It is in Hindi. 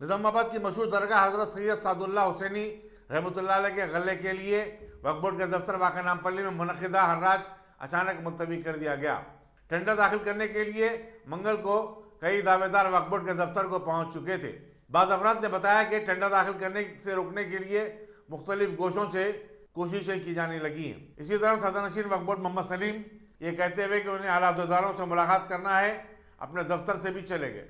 निजामाबाद की मशहूर दरगाह हजरत सैयद सादुल्लाह हुसैनी रहमतुल्लाह अलैह के गले के लिए वक्फ बोर्ड के दफ्तर वाक़ा नामपल्ली में मुनक़िदा हर्राज अचानक मुलतवी कर दिया गया। टेंडर दाखिल करने के लिए मंगल को कई दावेदार वक्फ बोर्ड के दफ्तर को पहुंच चुके थे। बाज़ अफराद ने बताया कि टेंडर दाखिल करने से रोकने के लिए मुख्तलिफ गोशों से कोशिशें की जाने लगी हैं। इसी तरह सदरनशीन वक्फ बोर्ड मोहम्मद सलीम ये कहते हुए कि उन्हें आला अहदेदारों से मुलाकात करना है, अपने दफ्तर से भी चले गए।